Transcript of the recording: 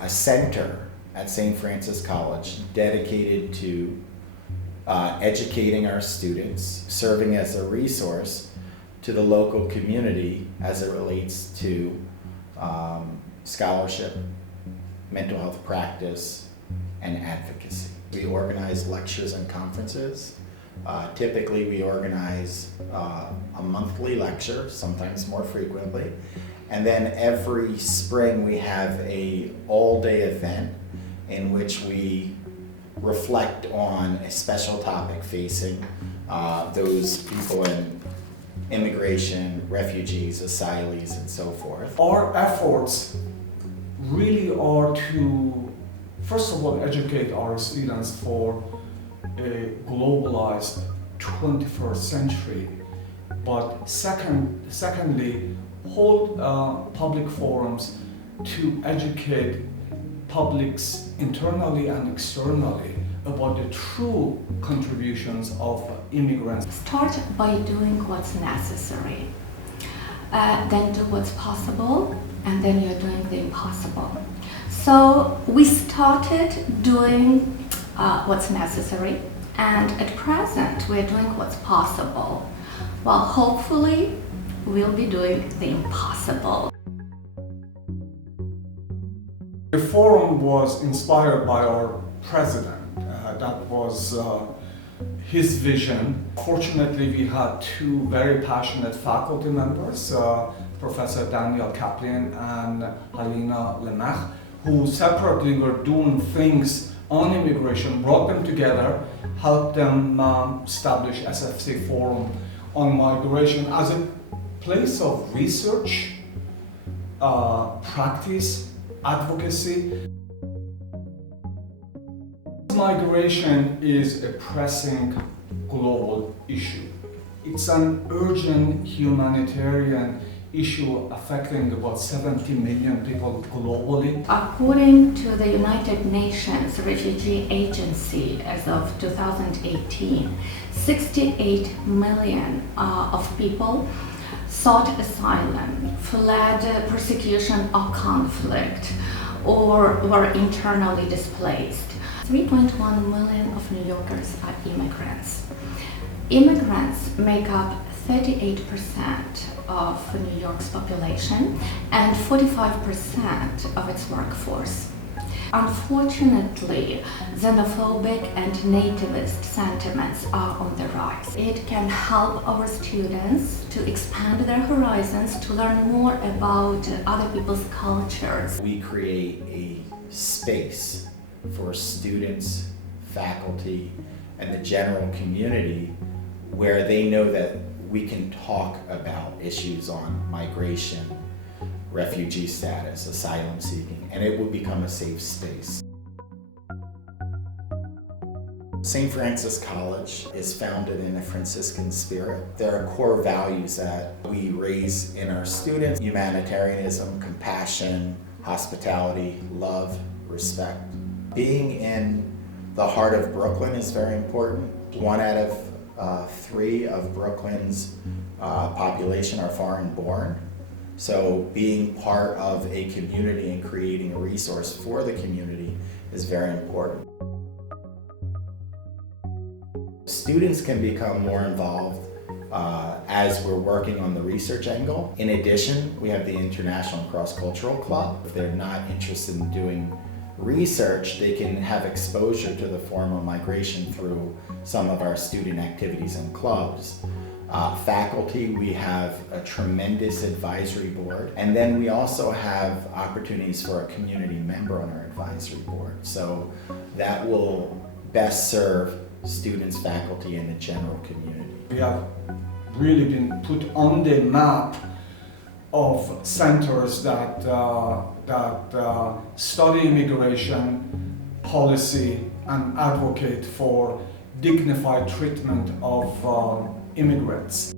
a center at St. Francis College dedicated to educating our students, serving as a resource to the local community as it relates to scholarship, mental health practice, and advocacy. We organize lectures and conferences. Typically we organize a monthly lecture, sometimes more frequently, and then every spring we have a all-day event in which we reflect on a special topic facing those people in immigration, refugees, asylees, and so forth. Our efforts really are to, first of all, educate our students for a globalized 21st century, but secondly, hold public forums to educate publics internally and externally about the true contributions of immigrants. Start by doing what's necessary, then do what's possible, and then you're doing the impossible. So we started doing what's necessary, and at present we're doing what's possible, while hopefully we'll be doing the impossible. The forum was inspired by our president. That was his vision. Fortunately, we had two very passionate faculty members, Professor Daniel Kaplan and Halina Lemach, who separately were doing things on immigration, brought them together, helped them establish SFC Forum on migration as a place of research, practice, advocacy. Migration is a pressing global issue. It's an urgent humanitarian issue affecting about 70 million people globally. According to the United Nations Refugee Agency, as of 2018, 68 million of people sought asylum, fled persecution or conflict, or were internally displaced. 3.1 million of New Yorkers are immigrants. Immigrants make up 38% of New York's population and 45% of its workforce. Unfortunately, xenophobic and nativist sentiments are on the rise. It can help our students to expand their horizons, to learn more about other people's cultures. We create a space for students, faculty, and the general community where they know that we can talk about issues on migration, refugee status, asylum seeking, and it will become a safe space. St. Francis College is founded in a Franciscan spirit. There are core values that we raise in our students: humanitarianism, compassion, hospitality, love, respect. Being in the heart of Brooklyn is very important. 1 out of 3 of Brooklyn's population are foreign born. So being part of a community and creating a resource for the community is very important. Students can become more involved as we're working on the research angle. In addition, we have the International Cross-Cultural Club. If they're not interested in doing research, they can have exposure to the form of migration through some of our student activities and clubs. Faculty, we have a tremendous advisory board, and then we also have opportunities for a community member on our advisory board. So that will best serve students, faculty, and the general community. We have really been put on the map of centers that study immigration policy and advocate for dignified treatment of immigrants.